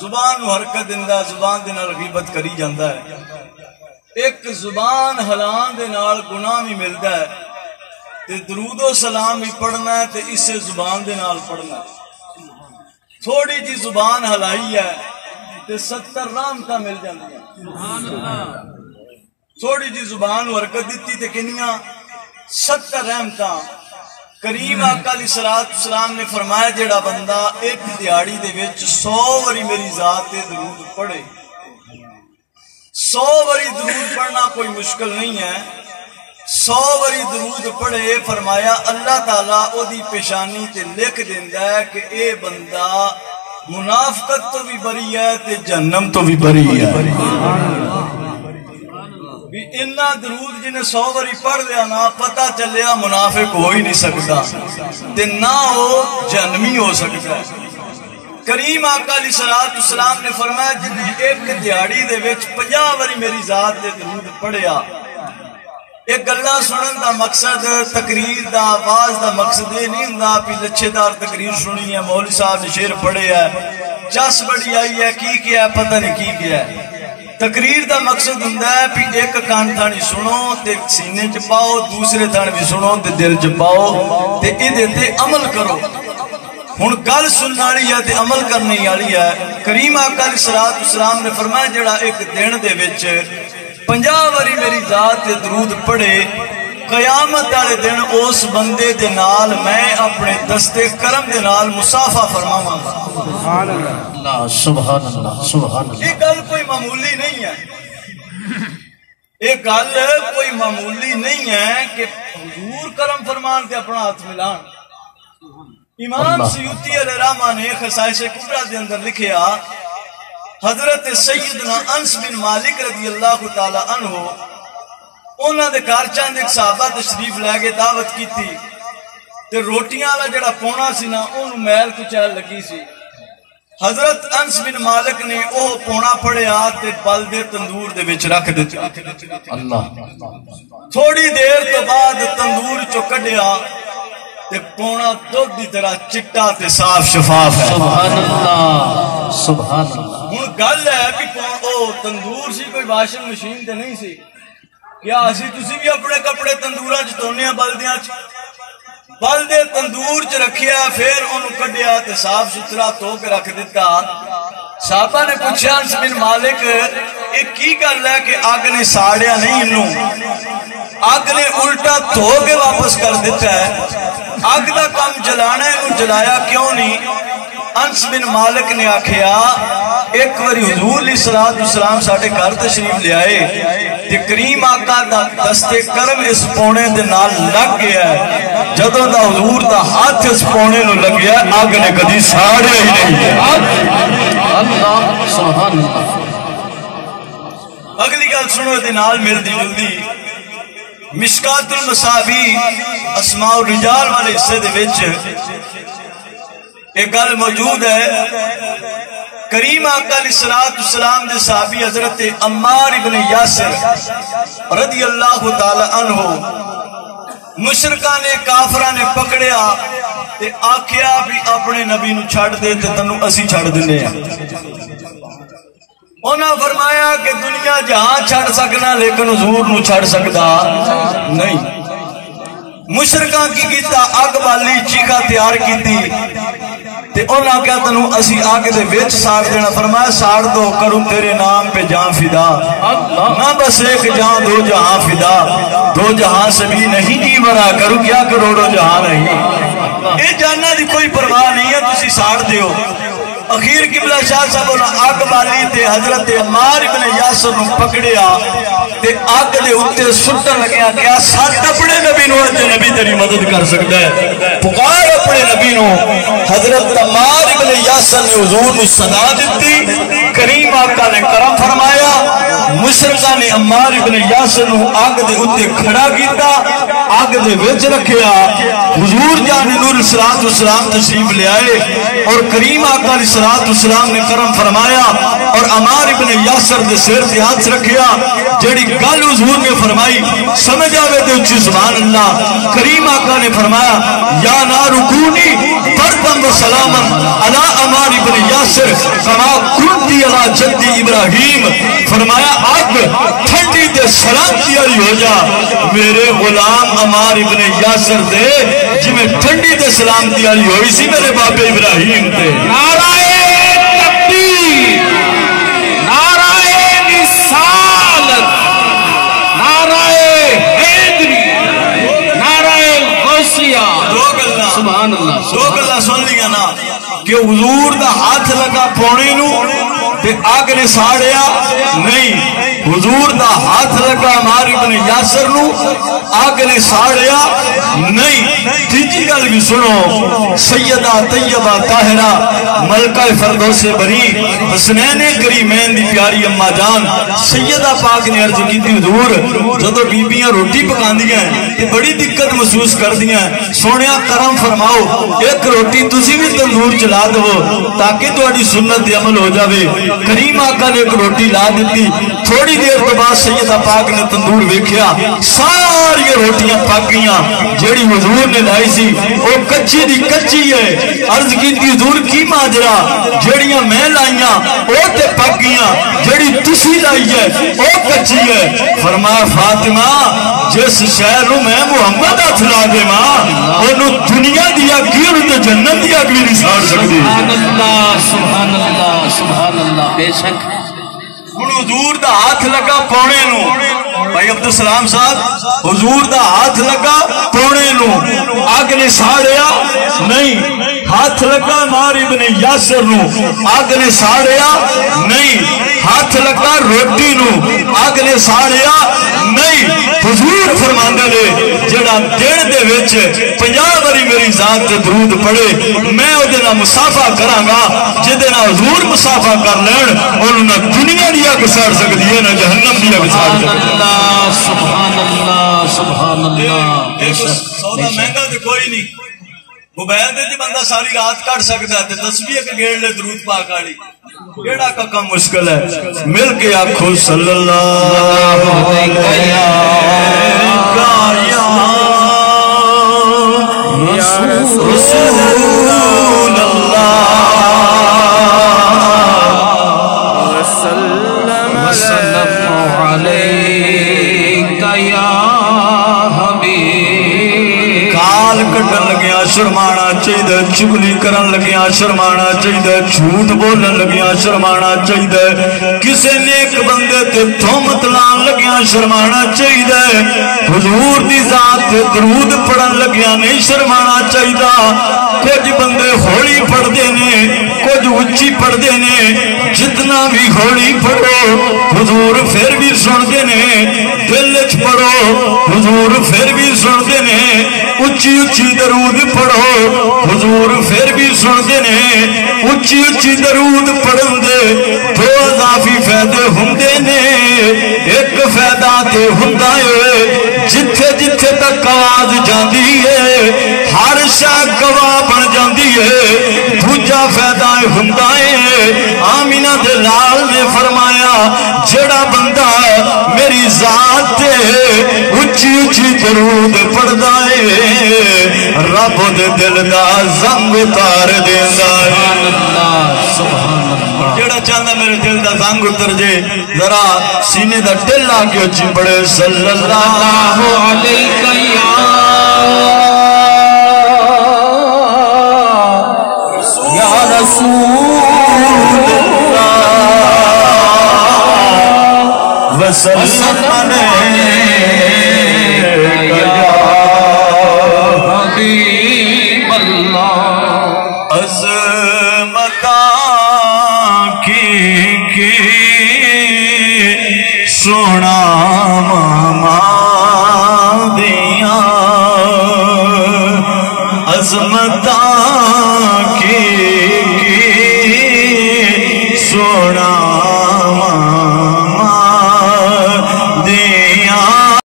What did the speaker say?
زبان نو حرکت دیندا، زبان دے نال غیبت کری جاندا ہے۔ ایک زبان حلان دے نال گناہ بھی ملدا ہے تے درود و سلام بھی پڑھنا ہے تے اسے زبان دے نال پڑھنا ہے۔ تھوڑی جی زبان ہلائی ہے تے 70 رحمتاں مل جاندیاں۔ تھوڑی جی زبان حرکت دیتی تے کنیاں 70 رحمتاں۔ کریم آقا علیہ السلام نے فرمایا جیڑا بندہ ایک دیہاڑی دے وچ 100 واری میری ذات تے درود پڑھے، 100 واری درود پڑھنا کوئی مشکل نہیں ہے، 100 واری درود پڑھے، فرمایا اللہ تعالیٰ او دی پیشانی تے لکھ دیندا ہے کہ اے بندہ منافقت تو بھی بری ہے تے جہنم تو بھی بری ہے۔ بھی انہاں درود جنہیں 100 واری پڑھ لیا نا، پتہ چلیا منافق ہو ہی نہیں سکتا تے نہ ہو جہنمی ہو سکتا ہے۔ کریم آقا علیہ السلام نے فرمایا جنہیں ایک دیہاڑی دے وچ 50 واری میری ذات دے درود پڑھیا۔ ایک گلہ سنن دا مقصد، تقریر دا آواز دا مقصد یہ نہیں ہوندا بھی لچھے دار تقریر سنی ہے، مولوی صاحب نے شعر پڑھے ہے، چس بڑی آئی ہے، کی کیا ہے پتہ نہیں کی کیا ہے۔ تقریر دا مقصد ہوندا ہے بھی ایک کان تھانی سنو تے سینے چ پاؤ، دوسرے تھان بھی سنو تے دل چ پاؤ تے ادھے تے عمل کرو۔ ہن گل سننے والی ہے تے عمل کرنے والی ہے۔ کریم آقا علیہ السلام نے فرمایا جڑا ایک دن دے وچ 50 واری میری ذات تے درود پڑھے، قیامت والے دن اس بندے دے نال میں اپنے دستے کرم دے نال مصافحہ فرماواں گا۔ سبحان اللہ، سبحان اللہ، سبحان اللہ۔ یہ گل کوئی معمولی نہیں ہے، یہ گل کوئی معمولی نہیں ہے کہ حضور کرم فرمان تے اپنا ہاتھ ملان۔ امام سیوطی علیہ الرحمہ نے خصائص کبریٰ دے اندر لکھیا، حضرت سیدنا انس بن مالک رضی اللہ تعالی عنہ انہاں دے گھر چند ایک صحابہ تشریف لے کے دعوت کیتی تے روٹیاں والا جڑا پونا سی نا اونوں میل کچیل لگی سی۔ حضرت انس بن مالک نے او پونا پھڑیا تے بل دے تندور دے وچ رکھ دتا۔ اللہ، تھوڑی دیر تو بعد تندور چو کڈیا تے پونا دودھ دی طرح چٹا تے صاف شفاف ہے۔ سبحان اللہ، سبحان اللہ۔ ہن گل ہے کہ او تندور سی، کوئی واشنگ مشین تے نہیں سی۔ کیا اسی تسی بھی اپنے کپڑے تندوراں چ دھونے ہیں بلدیاں چ؟ بلدے تندور چ رکھیا، پھر انہوں کڈیا تے صاف ستھرا دھو کے رکھ دیتا۔ صحابہ نے پوچھا انس بن مالک ایک کی گل ہے کہ آگ نے ساڑیا نہیں انہوں، آگ نے الٹا دھو کے واپس کر دیتا ہے، آگ دا کام جلانا ہے انہوں جلایا کیوں نہیں؟ انس بن مالک نے آکھیا ایک واری حضور علیہ السلام ساڑھے گھر تشریف لے آئے تے کریم آقا دا دستے کرم اس پونے دے نال لگ گیا ہے، جدوں دا حضور دا ہاتھ اس پونے نو لگ گیا ہے آگ نے کدی ساڑیا ہی نہیں ہے۔ اللہ، سبحان اللہ۔ اگلی گل سنو دے نال ملدی جلدی، مشکات المصابی اسماء الرجال والے حصے دے وچ ایک گل موجود ہے۔ کریم آقا علیہ السلام دے صحابی حضرت عمار ابن یاسر رضی اللہ تعالی عنہ مشرکاں نے کافراں نے پکڑیا تے آکھیا بھی اپنے نبی نو چھڑ دے تے تنوں اسی چھڑ دینے ہیں۔ انہاں فرمایا کہ دنیا جہاں چھڑ سکنا لیکن حضور نو چھڑ سکتا نہیں۔ مشرکاں کی کیتا آگ والی چیخا تیار کیتی تے انہاں کہا تنوں اسی آگ دے ویچ ساڑ دینا، فرمایا ساڑ دو کروں تیرے نام پہ جان فدا، نہ بس ایک جان دو جہاں فدا، دو جہاں سے بھی نہیں جی مرا کروں کیا کروڑوں جہاں نہیں۔ اے جاننا دی کوئی پرواہ نہیں ہے، تسی ساڑ دیو۔ اخیر قبلہ شاہ صاحب انہاں آگ والی تے حضرت عمار ابن یاسر نو پکڑیا تے آگ دے اتے سٹن لگیا کیا ساتھ اپنے نبی نو اتے نبی تیری مدد کر سکتا ہے، پکار اپنے نبی نو۔ حضرت عمار ابن یاسر نے حضور نو صدا دیتی، کریم آقا نے کرم فرمایا، مشرکہ نے عمار ابن یاسر نو آگ دے اتے کھڑا کیتا، آگ دے وچ رکھیا، حضور جان نور السلام تشریف لے آئے اور کریم آقا علیہ السلام نے کرم فرمایا اور عمار ابن یاسر دے سیر سے ہاتھ رکھیا، جڑی گل حضور نے فرمائی سمجھ آوے دے اچھی سبحان اللہ۔ کریم آقا نے فرمایا یا نار کونی بردم و سلامن علی عمار ابن یاسر کما کن فرمایا آگ ٹھنڈی دے سلام دیاری ہو جا میرے غلام عمار ابن یاسر دے جی میں ٹھنڈی دے سلام دیاری ہوئی سی میرے باپ ابراہیم دے نعرہ تکبیر، نعرہ رسالت، نعرہ حیدری، نعرہ غوثیہ، سبحان اللہ دو گلہ سن لیا نا کہ حضور دا ہاتھ لگا پونے نو تے آگ نے ساڑیا نہیں حضور دا ہاتھ لگا عمار ابن یاسر نو آگ نے ساڑیا نہیں تیجی گل بھی سنو سیدہ طیبہ طاہرہ ملکہ فردوس بری حسنین کریمین دی پیاری اماں جان سیدہ پاک نے عرض کی تھی حضور جدو بیبیاں روٹی پکان دیا ہیں کہ بڑی دقت محسوس کر دیا ہیں سونیا کرم فرماؤ ایک روٹی تسی بھی تندور چلا دو تاکہ تھوڑی سنت دی عمل ہو جاوے کریم آقا نے ایک روٹی لا دیتی تھوڑی دیر کے بعد سیدہ پاک نے تندور ویکھیا ساری روٹیاں پک گئیاں جیڑی حضور نے لائی سی وہ کچی دی کچی ہے عرض کی تھی حضور کی ماجرا جیڑیاں میں لائیاں وہ تے پک گئیاں جیڑی تسی لائی ہے وہ کچی ہے فرمایا فاطمہ جس شہر میں محمد ہاتھ لا دے ماں انہوں دنیا دیا گیر تے جنت دیا بھی نہیں ساڑ سکتی سبحان اللہ سبحان اللہ سبحان اللہ بے شک حضور دا ہاتھ لگا پونے نو بھائی عبدالسلام صاحب حضور دا ہاتھ لگا پونے نو آگ نے ساڑیا نہیں ہاتھ لگا عمار ابن یاسر نو آگ نے ساڑیا نہیں ہاتھ لگا روٹی نو آگ نے ساڑیا نہیں حضور فرماندے لے جڑا دین دے وچ 50 باری میری ذات تے درود پڑھے میں او دینا مسافہ کراں گا جدے نا حضور مسافہ کر لین انہوں نے دنیا دیا گساڑ سکتی ہے نا جہنم دیا گساڑ سکتی ہے سبحان اللہ سبحان اللہ ایک سودا مہنگا تے کوئی نہیں موبائل دے جی بندہ ساری رات کٹ سکتا ہے تے تسبیح کے گیڑ لے درود پاک والی کیڑا کا کم مشکل ہے مل کے آنکھوں صلی اللہ علیہ رسول اللہ وسلم علیکہ یا حبیب کال کٹن لگیا شرمانا چاہیے چگلی کرن لگیا شرمانا چاہیے جھوٹ بولن لگیا شرمانا چاہیے کسے نیک بندے تے تہمت لان لگیا شرمانا چاہیے حضور دی ذات تے درود پڑھن لگیا نہیں شرمانا چاہیے کچھ بندے ہولی پڑھ دینے کچھ اچھی پڑھ دینے جتنا بھی ہولی پڑھو حضور پھر بھی سن دینے دل وچ پڑھو حضور پھر بھی سن دینے اچھی اچھی درود پڑھو حضور پھر بھی سن دینے اچھی اچھی درود پڑھن دے دو اضافی فائدے ہوندے نے ایک فائدہ تے ہوندا ہے جتھے جتھے تک آواز جاندی ہے ہر شے گواہ بن جاندی ہے دوجا فائدہ ہوندا ہے آمینہ دے لال نے فرمایا جڑا بندہ میری ذات تے اچھی اچھی درود پڑھدا ہے رب دے دل دا زنگ اتار دیندا ہے سبحان اللہ جڑا چاہتا میرے دل دا زنگ اتر جے ذرا سینے دا دل آگے اچھی پڑے صلی اللہ علیکہ یا رسول اللہ وسلم حبیب اللہ عظمتاں کی سونا ماما